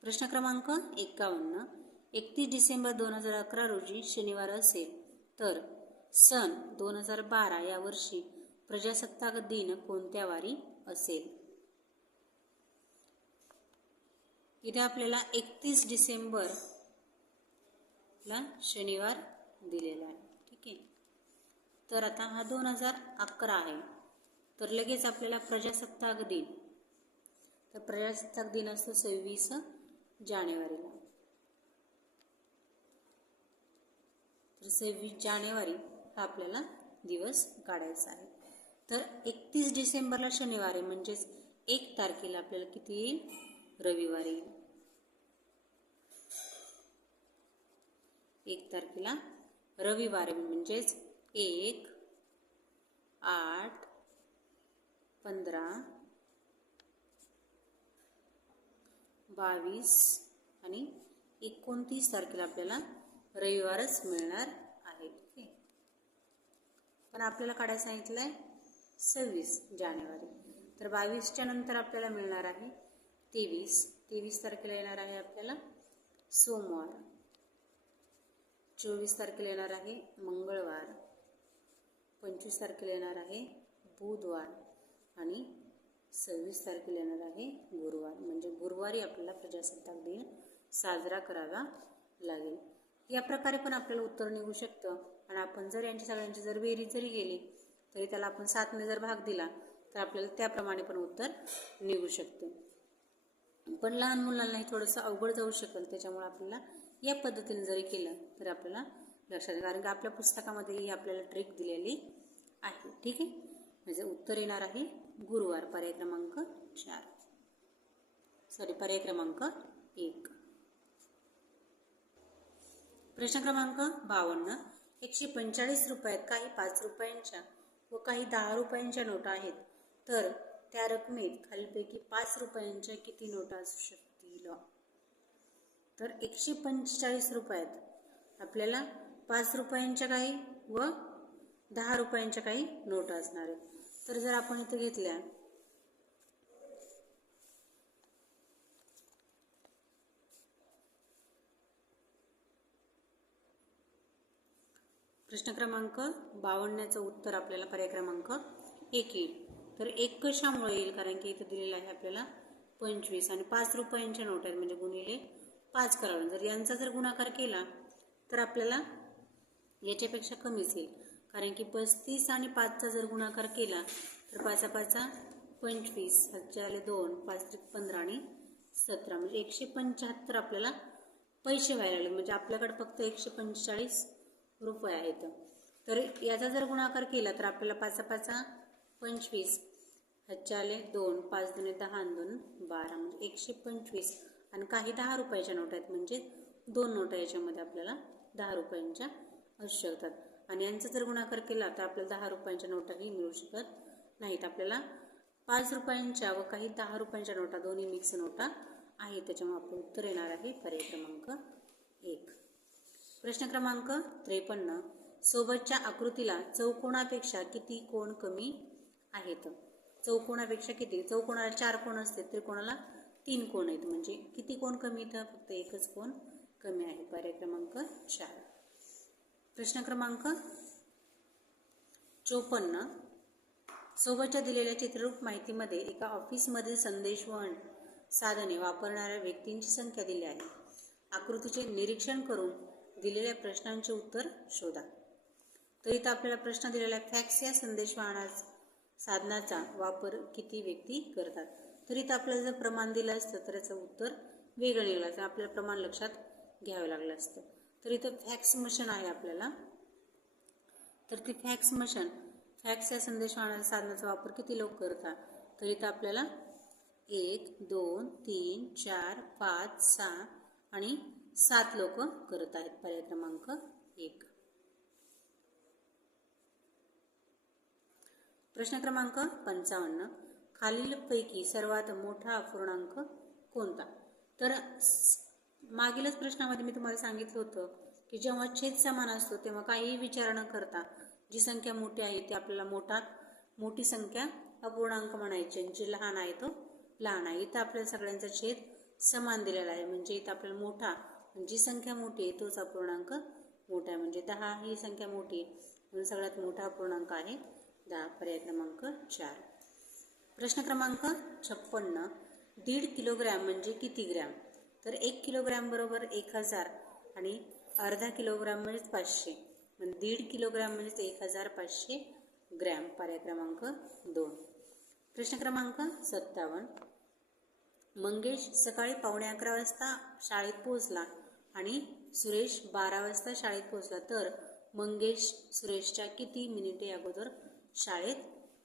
प्रश्न क्रमांक 51. 31 डिसेंबर 2011 रोजी शनिवार असेल तर सन 2012 या वर्षी प्रजासत्ताक दिन कोणत्या वारी असेल? इथे आपल्याला 31 डिसेंबरला शनिवार दिलेला आहे. ठीक आहे. तर आता हा 2011 आहे तर लगेच आपल्याला प्रजासत्ताक दिन. तर प्रजासत्ताक दिन असतो 26 जानेवारीला. तर 26 जानेवारी हा आपल्याला दिवस काढायचा आहे. तर 31 डिसेंबरला शनिवार आहे म्हणजेच 1 तारखेला आपल्याला किती येईल? रविवार येईल. 1 तारखेला रविवार म्हणजेच 1 8 15 22 आणि 29 तारखेला आपल्याला रविवारच मिळणार आहे. ठीक आहे. पण आपल्याला काढायला सांगितलं आहे 26 जानेवारी. तर 22च्या नंतर आपल्याला मिळणार आहे 23 तारखेला येणार आहे आपल्याला सोमवार. 24 तारखेला येणार आहे मंगळवार. 25 तारखेला येणार आहे बुधवार आणि 26 तारखेला येणार आहे गुरुवार. म्हणजे गुरुवारी आपल्याला प्रजासत्ताक दिन साजरा करावा लागेल. या प्रकारे पण आपल्याला उत्तर निघू शकतं आणि आपण जर यांची सगळ्यांची जर बेरीज जरी केली तरी त्याला आपण 7ने जर भाग दिला तर आपल्याला त्याप्रमाणे पण उत्तर निघू शकते. पण लहान मुलांना हे थोडंसं अवघड जाऊ शकेल त्याच्यामुळे आपल्याला या पद्धतीने जरी केलं तर आपल्याला लक्षात येईल. कारण की आपल्या पुस्तकामध्ये आपल्याला ट्रिक दिलेली आहे. ठीक आहे. म्हणजे उत्तर येणार आहे गुरुवार. पर्याय क्रमांक 4 पर्याय क्रमांक 1. प्रश्न क्रमांक 52. 145 रुपयात काही 5 रुपयांच्या व काही 10 रुपयांच्या नोटा आहेत तर त्या रकमेत खालीलपैकी 5 रुपयांच्या किती नोटा असू शकतील? तर 145 रुपयात आपल्याला 5 रुपयांच्या काही व 10 रुपयांच्या काही नोटा असणार आहेत. तर जर आपण इथे घेतल्या प्रश्न क्रमांक 52चं उत्तर आपल्याला पर्याय क्रमांक 1 येईल. तर 1 कशामुळे येईल? कारण की इथे दिलेलं आहे आपल्याला 25 आणि 5 रुपयांच्या नोट आहेत म्हणजे गुणिले 5 करावं. जर यांचा जर गुणाकार केला तर आपल्याला याच्यापेक्षा कमीच येईल, कारण की 35 आणि 5चा जर गुणाकार केला तर 5 5 25, 5 आले 2, 5 15 आणि 17 म्हणजे 175 आपल्याला पैसे व्हायला लागले. म्हणजे आपल्याकडे फक्त 145 रुपये आहेत. तर याचा जर गुणाकार केला तर आपल्याला 5 5 25, 5 आले 2, 5 2 10 आणि 2 12 म्हणजे 125 आणि काही 10 रुपयाच्या नोट आहेत, म्हणजे 2 नोटा याच्यामध्ये आपल्याला 10 रुपयांच्या असू शकतात. आणि यांचा जर गुणाकार केला तर आपल्याला 10 रुपयांच्या नोटाही मिळू शकत नाहीत. आपल्याला 5 रुपयांच्या व काही 10 रुपयांच्या नोटा दोन्ही मिक्स नोटा आहेत. त्याच्यामुळे आपलं उत्तर येणार आहे पर्याय क्रमांक 1. प्रश्न क्रमांक 53. सोबतच्या आकृतीला चौकोनापेक्षा किती कोण कमी आहेत? चौकोनापेक्षा किती? चौकोनाला 4 कोण असते, त्रिकोणाला 3 कोण आहेत, म्हणजे किती कोण कमी आहेत? फक्त एकच कोण कमी आहे. पर्याय क्रमांक 4. प्रश्न क्रमांक 54. सोबतच्या दिलेल्या चित्ररूप माहितीमध्ये एका ऑफिसमधील संदेशवहन साधने वापरणाऱ्या व्यक्तींची संख्या दिली आहे. आकृतीचे निरीक्षण करून दिलेल्या प्रश्नांचे उत्तर शोधा. तर इथं आपल्याला प्रश्न दिलेला आहे, फॅक्स या संदेशवहन साधनाचा वापर किती व्यक्ती करतात? तर इथं आपल्याला जर प्रमाण दिलं असतं तर याचं उत्तर वेगळं निघालं असतं, आपल्याला प्रमाण लक्षात घ्यावं लागलं असतं. तर इथं फॅक्स मशीन आहे आपल्याला, तर ती फॅक्स या संदेशवहन साधनाचा वापर किती लोक करतात? तर इथं आपल्याला 1 2 3 4 5 6 आणि 7 लोक करत आहेत. पर्याय क्रमांक 1. प्रश्न क्रमांक 55. खालीलपैकी सर्वात मोठा अपूर्णांक कोणता? तर मागीलच प्रश्नामध्ये मी तुम्हाला सांगितलं होतं की जेव्हा छेद समान असतो तेव्हा काहीही विचार न करता जी संख्या मोठी आहे ती आपल्याला मोठी संख्या अपूर्णांक म्हणायची, जी लहान आहे तो लहान आहे. इथं आपल्याला सगळ्यांचा छेद समान दिलेला आहे, म्हणजे इथं आपल्याला मोठा, जी संख्या मोठी आहे तोच अपूर्णांक मोठा आहे. म्हणजे 10 ही संख्या मोठी आहे म्हणून सगळ्यात मोठा अपूर्णांक आहे 10. पर्याय क्रमांक 4. प्रश्न क्रमांक 56. 1.5 किलोग्रॅम म्हणजे किती ग्रॅम? तर 1 किलोग्रॅम बरोबर 1000 आणि अर्धा किलोग्रॅम म्हणजेच 500, म्हणजे 1.5 किलोग्रॅम म्हणजेच 1500 ग्रॅम. पर्याय क्रमांक 2. प्रश्न क्रमांक 57. मंगेश सकाळी 11:15 वाजता शाळेत पोहोचला आणि सुरेश 12 वाजता शाळेत पोहोचला, तर मंगेश सुरेशच्या किती मिनिटे अगोदर शाळेत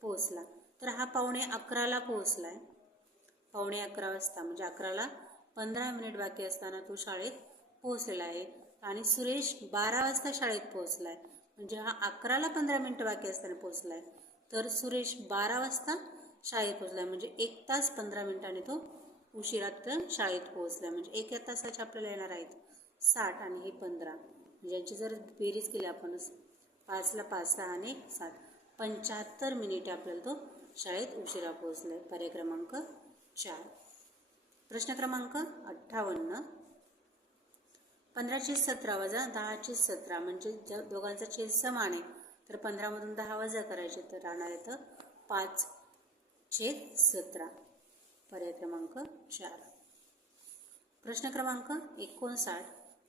पोहोचला? तर हा 11:15 पोहोचलाय, 11:15 वाजता, म्हणजे 11ला 15 मिनिट बाकी असताना तो शाळेत पोहोचलेला आहे. आणि सुरेश 12 वाजता शाळेत पोहोचलाय, म्हणजे हा 11ला 15 मिनिटं बाकी असताना पोहोचलाय. तर सुरेश 12 वाजता शाळेत पोहोचलाय, म्हणजे 1 तास 15 मिनिटांनी तो उशिरात शाळेत पोहोचलाय. म्हणजे 1 तासाचे आपल्याला येणार आहेत 60 आणि हे 15, म्हणजे यांची जर बेरीज केली आपण 5ला 5 6 आणि 7, 75 मिनिटे आपल्याला तो शाळेत उशिरा पोहोचलाय. पर्याय क्रमांक 4. प्रश्न क्रमांक 58. 15 + 17 वजा 10 + 17 म्हणजे दोघांचा छेद समान आहे, तर 15 मधून 10 वजा करायचे, तर राहणार आहे तर 5/17. पर्याय क्रमांक 4. प्रश्न क्रमांक 59.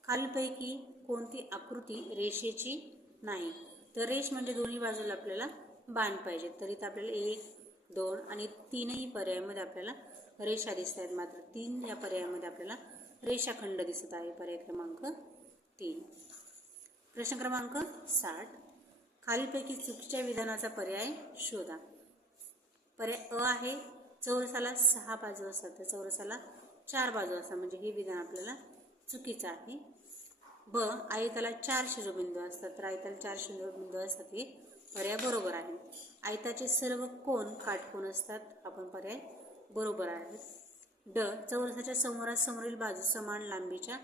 खालीलपैकी कोणती आकृती रेषेची नाही? तर रेष म्हणजे दोन्ही बाजूला आपल्याला बाण पाहिजे. तर इथं आपल्याला 1 2 आणि 3ही पर्यायामध्ये आपल्याला रेषा दिसत आहेत, मात्र 3 या पर्यायामध्ये आपल्याला रेषाखंड दिसत आहे. पर्याय क्रमांक 3. प्रश्न क्रमांक 60. खालीलपैकी चुकीच्या विधानाचा पर्याय शोधा. पर्याय अ आहे, चौरसाला 6 बाजू असतात तर चौरसाला 4 बाजू असतात, म्हणजे हे विधान आपल्याला चुकीचं आहे. ब, आयताला 4 शिरोबिंदू असतात तर आयताला 4 शिरोबिंदू असतात, हे पर्याय बरोबर आहे. आयताचे सर्व कोण काटकोन असतात, आपण पर्याय बरोबर आहे. ड, चौरसाच्या समोरासमोरील बाजू समान लांबीच्या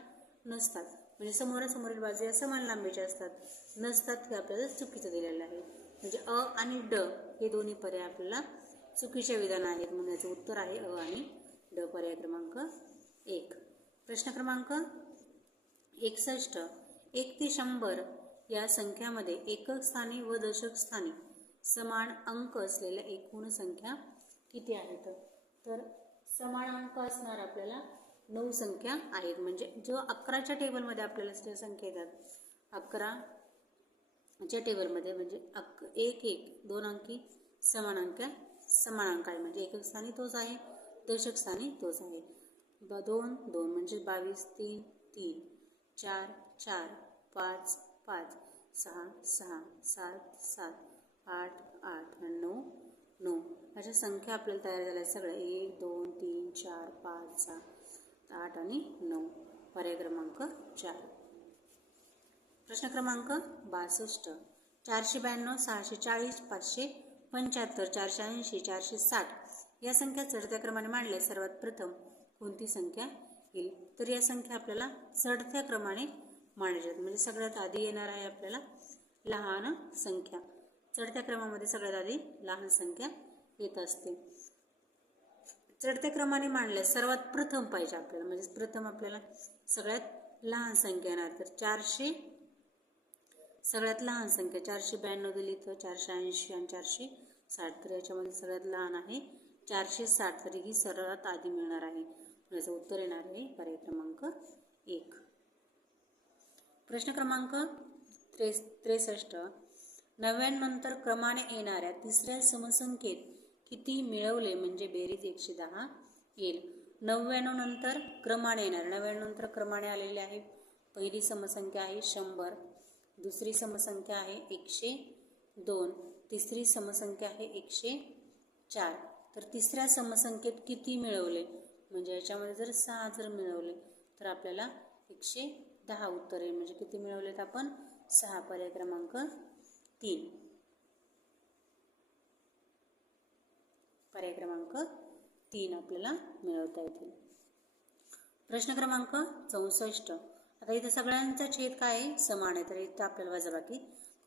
नसतात, म्हणजे समोरासमोरील बाजू या समान लांबीच्या नसतात, हे आपल्याला चुकीचं दिलेलं आहे. म्हणजे अ आणि ड हे दोन्ही पर्याय आपल्याला चुकीच्या विधान आहेत, म्हणून याचं उत्तर आहे अ आणि ड. पर्याय क्रमांक 1. प्रश्न क्रमांक 61. 1 ते 100 या संख्यामध्ये एकक स्थानी व दशक स्थानी समान अंक असलेल्या एकूण संख्या किती आहेत? तर समान अंक असणार आपल्याला 9 संख्या आहेत, म्हणजे जो 11च्या टेबलमध्ये आपल्याला ज्या संख्या येतात 11च्या टेबलमध्ये म्हणजे 1 1 2 अंकी समान अंक आहे म्हणजे एकक स्थानी तोच आहे, दशक स्थानी तोच आहे. 2 2 म्हणजे 22 3 3 4 4 5 5 6 6 7 7 8 8 9 9 अशा संख्या आपल्याला तयार झाल्या सगळ्या 1 2 3 4 5 6 8 आणि 9. पर्याय क्रमांक 4. प्रश्न क्रमांक 62. 492 640 575 480 460 या संख्या चढत्या क्रमाने मांडल्या सर्वात प्रथम कोणती संख्या येईल? तर या संख्या आपल्याला चढत्या क्रमाने मांडायच्यात म्हणजे सगळ्यात आधी येणार आहे आपल्याला लहान संख्या. चढत्या क्रमामध्ये सगळ्यात आधी लहान संख्या येत असते. चढत्या क्रमाने मांडल्या सर्वात प्रथम पाहिजे आपल्याला म्हणजे प्रथम आपल्याला सगळ्यात लहान संख्या येणार. तर 400 सगळ्यात लहान संख्या 492 दिली तर 480 आणि 460 तर याच्यामध्ये सगळ्यात लहान आहे 460 तरी ही सर्वात आधी मिळणार आहे. याचं उत्तर येणार आहे पर्याय क्रमांक 1. प्रश्न क्रमांक 63. 99 नंतर क्रमाने येणाऱ्या तिसऱ्या समसंख्येत किती मिळवले म्हणजे बेरीज 110 येईल? 99 नंतर क्रमाने येणार 99 नंतर क्रमाने आलेले आहे. पहिली समसंख्या आहे 100, दुसरी समसंख्या आहे 102, तिसरी समसंख्या आहे 104. तर तिसऱ्या समसंख्येत किती मिळवले म्हणजे याच्यामध्ये जर 6 जर मिळवले तर आपल्याला 110 उत्तर येईल म्हणजे किती मिळवलेत आपण 6. पर्याय क्रमांक 3. पर्याय क्रमांक 3 आपल्याला मिळवता येतील. प्रश्न क्रमांक 64. आता इथे सगळ्यांचा छेद काय आहे समान आहे तर इथं आपल्याला वजाबाकी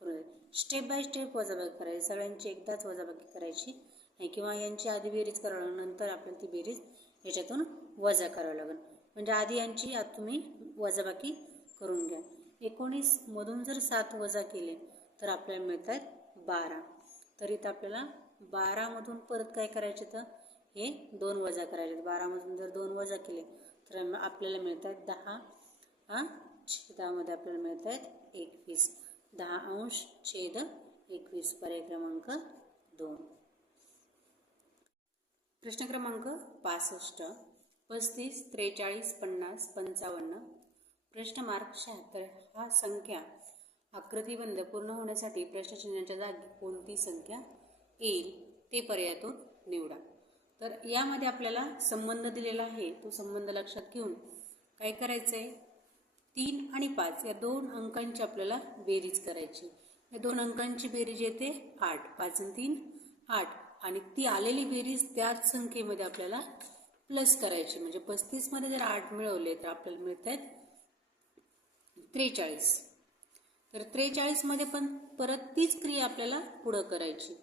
करू स्टेप बाय स्टेप वजाबाकी करायची. सगळ्यांची एकदाच वजाबाकी करायची नाही किंवा यांची आधी बेरीज करावं लागेल नंतर आपल्याला ती बेरीज याच्यातून वजा करावं लागेल म्हणजे आधी यांची आता तुम्ही वजाबाकी करून घ्या. 19 मधून जर 7 वजा केले तर आपल्याला मिळत आहेत 12. तर इथं आपल्याला 12 मधून परत काय करायचे तर हे 2 वजा करायचे. 12 मधून जर 2 वजा केले तर आपल्याला मिळत आहेत 10 छेदामध्ये आपल्याला मिळत आहेत 21. 10 अंश छेद 21. पर्याय क्रमांक 2. प्रश्न क्रमांक 65. 35 43 50 55 प्रश्न मार्क 76 हा संख्या आकृतिबंध पूर्ण होण्यासाठी प्रश्नचिन्हाच्या जागी कोणती संख्या येईल ते पर्यायातून निवडा. तर यामध्ये आपल्याला संबंध दिलेला आहे तो संबंध लक्षात घेऊन काय करायचं आहे 3 आणि 5 या दोन अंकांची आपल्याला बेरीज करायची. या दोन अंकांची बेरीज येते 8. 5 आणि 3 8 आणि ती आलेली बेरीज त्याच संख्येमध्ये आपल्याला प्लस करायची म्हणजे 35 मध्ये जर 8 मिळवले तर आपल्याला मिळत आहेत 43. तर 43 मध्ये पण परत तीच क्रिया आपल्याला पुढं करायची.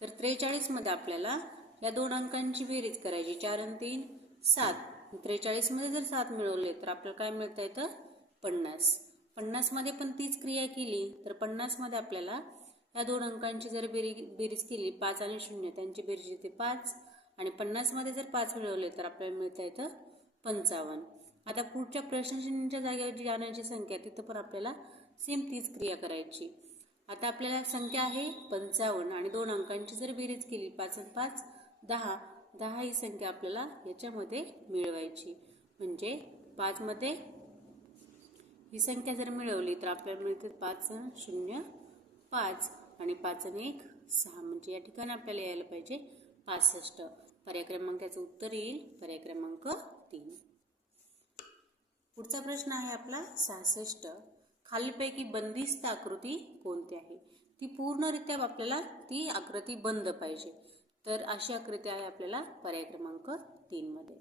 तर 43 मध्ये आपल्याला या दोन अंकांची बेरीज करायची 4 आणि 3 7. 43 मध्ये जर 7 मिळवले तर आपल्याला काय मिळत येतं 50. 50 मध्ये पण तीच क्रिया केली तर 50 मध्ये आपल्याला या दोन अंकांची जर बेरीज केली 5 आणि 0 त्यांची बेरीज येते 5 आणि 50 मध्ये जर 5 मिळवले तर आपल्याला मिळत येतं 55. आता पुढच्या प्रश्नचिन्हाच्या जागेवर जी आणायची संख्या तिथं पण आपल्याला सेम तीच क्रिया करायची. आता आपल्याला संख्या आहे 55 आणि दोन अंकांची जर बेरीज केली 5 आणि 5 10. 10 ही संख्या आपल्याला याच्यामध्ये मिळवायची म्हणजे 5 मध्ये ही संख्या जर मिळवली तर आपल्याला मिळते 5 0 5 आणि 5 आणि 1 6 म्हणजे या ठिकाणी आपल्याला यायला पाहिजे 65. पर्याय क्रमांकाचं उत्तर येईल पर्याय क्रमांक 3. पुढचा प्रश्न आहे आपला 66. खालीलपैकी बंदिस्त आकृती कोणती आहे? ती पूर्णरित्या आपल्याला ती आकृती बंद पाहिजे तर अशी आकृती आहे आपल्याला पर्याय क्रमांक 3 मध्ये.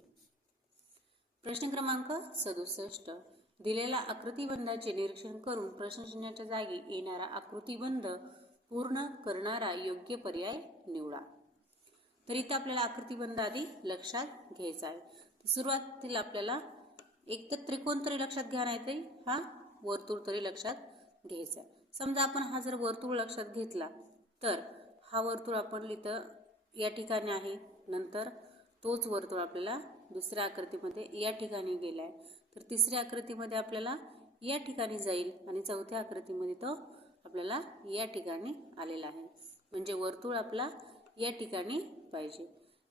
प्रश्न क्रमांक 67. दिलेल्या आकृतिबंधाचे निरीक्षण करून प्रश्नचिन्हाच्या जागी येणारा आकृतिबंध पूर्ण करणारा योग्य पर्याय निवडा. तर इथं आपल्याला आकृतिबंध आधी लक्षात घ्यायचा आहे. सुरुवातीला आपल्याला एक तर त्रिकोण तरी लक्षात घ्या नाही तरी हा वर्तुळ तरी लक्षात घ्यायचा. समजा आपण हा जर वर्तुळ लक्षात घेतला तर हा वर्तुळ आपण इथं या ठिकाणी आहे नंतर तोच वर्तुळ आपल्याला दुसऱ्या आकृतीमध्ये या ठिकाणी गेला आहे तर तिसऱ्या आकृतीमध्ये आपल्याला या ठिकाणी जाईल आणि चौथ्या आकृतीमध्ये तो आपल्याला या ठिकाणी आलेला आहे. म्हणजे वर्तुळ आपला या ठिकाणी पाहिजे.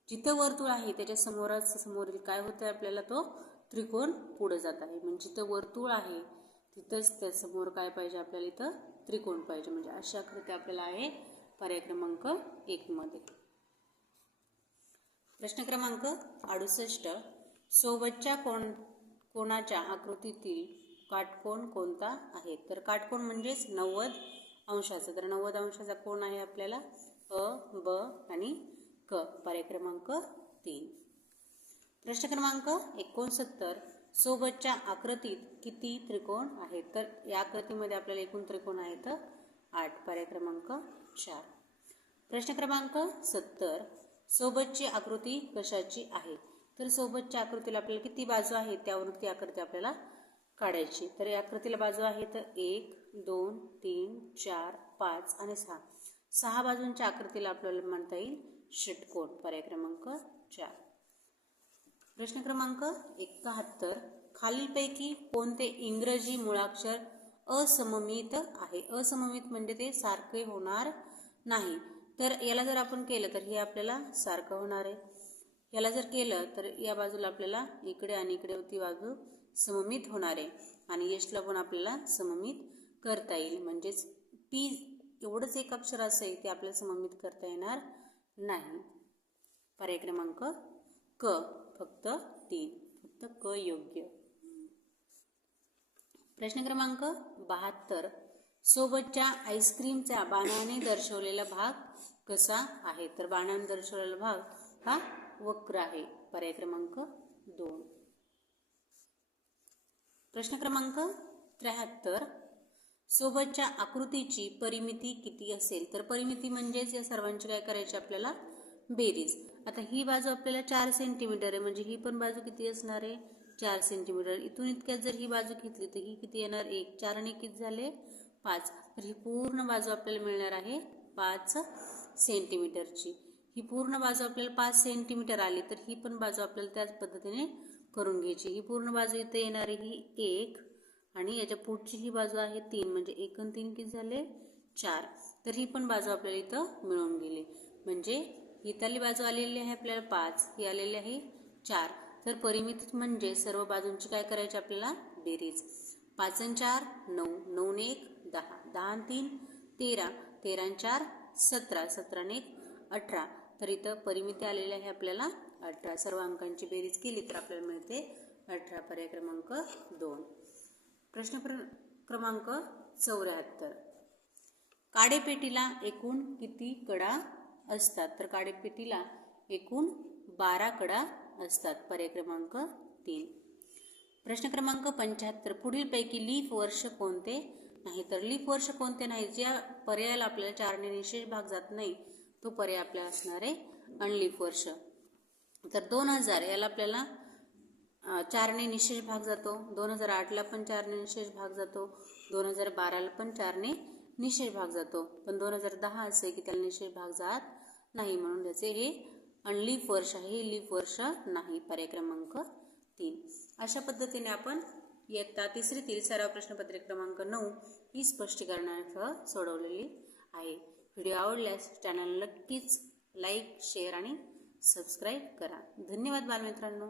जिथं वर्तुळ आहे त्याच्या समोरील काय होतं आपल्याला तो त्रिकोण पुढे जात आहे. म्हणजे जिथं वर्तुळ आहे तिथंच त्यासमोर काय पाहिजे आपल्याला इथं त्रिकोण पाहिजे. म्हणजे अशा आकृती आपल्याला आहे पर्याय क्रमांक 1 मध्ये. प्रश्न क्रमांक 68 सोबतच्या कोणाच्या आकृतीतील काटकोन कोणता आहे. तर काटकोन म्हणजेच 90 अंशाचा. तर 90 अंशाचा कोण आहे आपल्याला अ, ब आणि क. पर्याय क्रमांक 3. प्रश्न क्रमांक 69 सोबतच्या आकृतीत किती त्रिकोण आहेत. तर या आकृतीमध्ये आपल्याला एकूण त्रिकोण आहेत 8. पर्याय क्रमांक 4. प्रश्न क्रमांक 70 सोबतची आकृती कशाची आहे. तर सोबतच्या आकृतीला आपल्याला किती बाजू आहेत त्यावरून ती आकृती आपल्याला काढायची. तर या आकृतीला बाजू आहेत 1 2 3 4 5 आणि 6. 6 बाजूंच्या आकृतीला आपल्याला म्हणता येईल षटकोन. पर्याय क्रमांक 4. प्रश्न क्रमांक 71 खालीलपैकी कोणते इंग्रजी मुळाक्षर असममित आहे. असममित म्हणजे ते सारखे होणार नाही. तर याला जर आपण केलं तर हे आपल्याला सारखं होणार आहे. याला जर केलं तर या बाजूला आपल्याला इकडे आणि इकडे ती बाजू सममित होणार आहे. आणि यशला पण आपल्याला सममित करता येईल. म्हणजेच पी एवढंच एक अक्षर असं आहे ते आपल्याला सममित करता येणार नाही. पर्याय क्रमांक क फक्त 3. फक्त क योग्य. प्रश्न क्रमांक 72 सोबतच्या आईस्क्रीमचा बाणाने दर्शवलेला भाग कसा आहे. तर बाणाने दर्शवलेला भाग हा वक्र आहे. पर्याय क्रमांक 2. प्रश्न क्रमांक 73 सोबतच्या आकृतीची परिमिती किती असेल. तर परिमिती म्हणजेच या सर्वांची काय करायची आपल्याला बेरीज. आता ही बाजू आपल्याला 4 सेंटीमीटर आहे. म्हणजे ही पण बाजू किती असणार आहे 4 सेंटीमीटर. इथून इतक्यात जर ही बाजू घेतली तर ही किती येणार 1. 4 आणि किती झाले 5. तर ही पूर्ण बाजू आपल्याला मिळणार आहे 5 सेंटीमीटरची. ही पूर्ण बाजू आपल्याला 5 सेंटीमीटर आली तर ही पण बाजू आपल्याला त्याच पद्धतीने करून घ्यायची. ही पूर्ण बाजू इथे येणार आहे ही 1 आणि याच्या पुढची ही बाजू आहे 3. म्हणजे 1 आणि 3 किती झाले 4. तर ही पण बाजू आपल्याला इथं मिळून गेली. म्हणजे इथली बाजू आलेली आहे आपल्याला 5. ही आलेली आहे 4. तर परिमित म्हणजे सर्व बाजूंची काय करायची आपल्याला बेरीज. 5 आणि 4 9 9 आणि 1 10 10 आणि 3 13 13 आणि 4 17 17 आणि 1 18. तर इथं परिमिती आलेली आहे आपल्याला 18. सर्व अंकांची बेरीज केली तर आपल्याला मिळते 18. पर्याय क्रमांक 2. प्रश्न क्रमांक 74 काडेपेटीला एकूण किती कडा असतात. तर काडेपेटीला एकूण 12 कडा असतात. पर्याय क्रमांक 3. प्रश्न क्रमांक 75 पुढीलपैकी लीफ वर्ष कोणते नाही. तर लीफ वर्ष कोणते नाही. ज्या पर्यायाला आपल्याला 4 ने निशेष भाग जात नाही तो पर्याय आपल्याला असणार आहे अनलीफ वर्ष. तर 2000 याला आपल्याला 4 ने निशेष भाग जातो. 2008ला पण 4 ने निशेष भाग जातो. 2012ला पण 4 ने निशेष भाग जातो. पण 2010 असं आहे की त्याला निशेष भाग जात नाही. म्हणून त्याचे हे अनलीफ वर्ष आहे. हे लीफ वर्ष नाही. पर्याय क्रमांक 3. अशा पद्धतीने आपण इयत्ता 3रीतील सराव प्रश्नपत्रिका क्रमांक 9 ही स्पष्टीकरणासह सोडवलेली आहे. व्हिडिओ आवडल्यास चॅनल नक्कीच लाईक शेअर आणि सबस्क्राईब करा. धन्यवाद बालमित्रांनो.